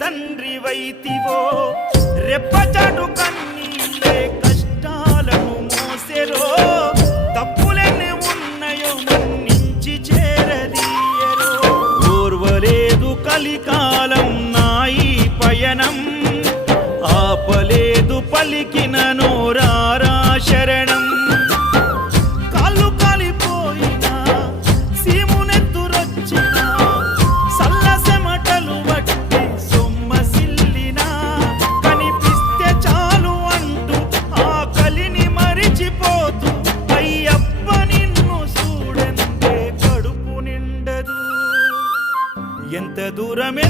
తండ్రి వైతివో రెప్పచాటు కన్నీళ్ళే కష్టాలను మోసెరో తప్పులెన్ని ఉన్నాయో మన్నించి చేరదీయరో ఓర్వలేదు కలికాలం నాయి పయనం ఆపలేదు పలికిన నోరారా శరణం కాళ్ళు కాలిపోయినా సీమునెత్తురొచ్చినా సల్ల సెమటలు బట్టి సొమ్మసిల్లినా కనిపిస్తే చాలు అంటూ ఆ కలిని మరిచిపోతూ అయ్యప్ప నిన్ను చూడంటే కడుపు నిండదు ఎంత దూరమే